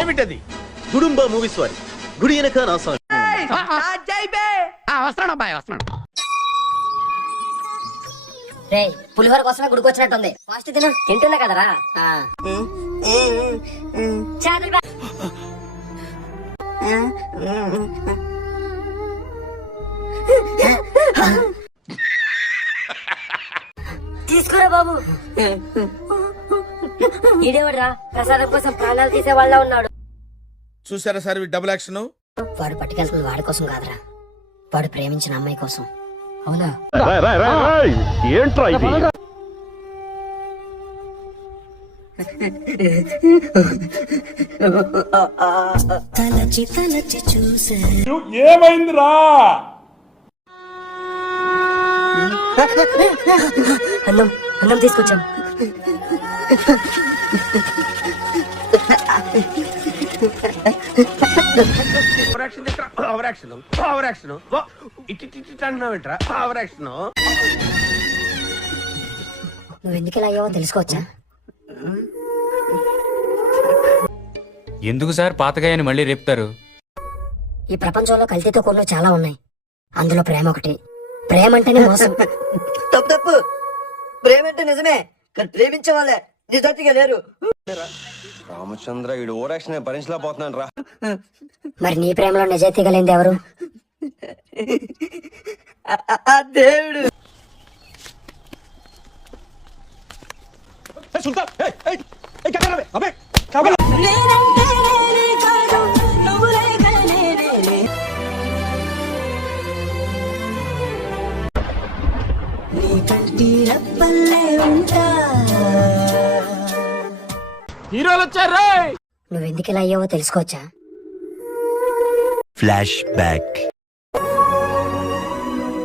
ఏమిటది? గుడుంబ మూవీస్ వారి గుడి వెనక నా సాంగ్. వస్తున్నాడు అబ్బాయి, వస్తున్నాడు. రే పులిహోర కోసమే గుడికి వచ్చినట్టుంది. ఫాస్ట్ తిను. తింటున్నా కదరా. తీసుకురా బాబు. ఈడేవాడ్రా ప్రసాదం కోసం ప్రాణాలు తీసే వాళ్ళ ఉన్నాడు. చూసారా సార్ డబుల్ యాక్షన్? వాడు పట్టుకెళ్తుంది వాడి కోసం కాదురా, వాడు ప్రేమించిన అమ్మాయి కోసం. అవునా? ఏంట్రా ఇది? తలచి తలచి చూసే ఏమైందిరా? అన్నం అన్నం తీసుకొచ్చాం. నువ్వు ఎందుకు ఇలా అయ్యావో తెలుసుకోవచ్చా? ఎందుకు సార్ పాతగాయని మళ్ళీ రేపుతారు? ఈ ప్రపంచంలో కల్తీతో కూరలు చాలా ఉన్నాయి, అందులో ప్రేమ ఒకటి. ప్రేమ అంటేనే మోసం. తప్పు. ప్రేమ అంటే నిజమే, కానీ ప్రేమించే వాళ్ళే నిజాతిగా లేరు. రామచంద్ర ఈడు ఓరాక్షన్ భరించలేకపోతున్నాను రా. మరి నీ ప్రేమలో నిజాయితీగా లేనిది ఎవరు? దేవుడు. హీరోలు వచ్చారు. నువ్వు ఎందుకు ఇలా అయ్యావో తెలుసుకోవచ్చా? Flash back.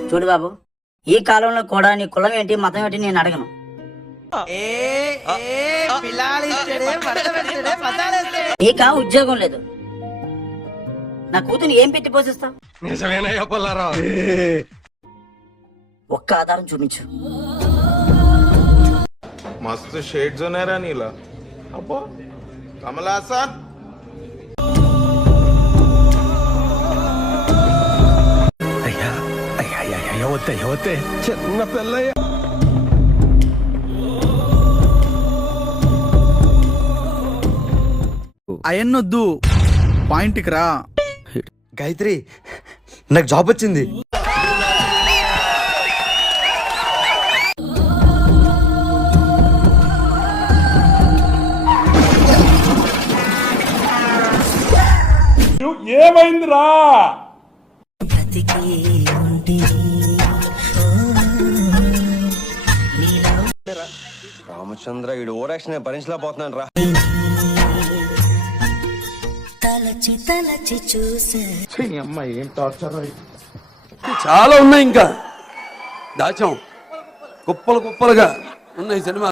చూడు బాబు, ఈ కాలంలో కూడా నీ కులం ఏంటి మతం ఏంటి నేను అడగను. నీక ఉద్యోగం లేదు, నా కూతుని ఏం పెట్టి పోషిస్తావు? ఒక్క ఆధారం చూపించు. మస్తు షేడ్స్ ఉన్నారా నీలా? అబ్బో కమల్ హాసన్. చిన్న పిల్లయ్య. అయన్నొద్దు, పాయింట్కి రా. గాయత్రి నాకు జాబ్ వచ్చింది. ఏమైందిరా? రామచంద్ర ఈడు ఓరాక్షన్ భరించలేకపోతున్నాను రా. చాలా ఉన్నాయి, ఇంకా దాచాం కుప్పలు కుప్పలుగా ఉన్నాయి సినిమా.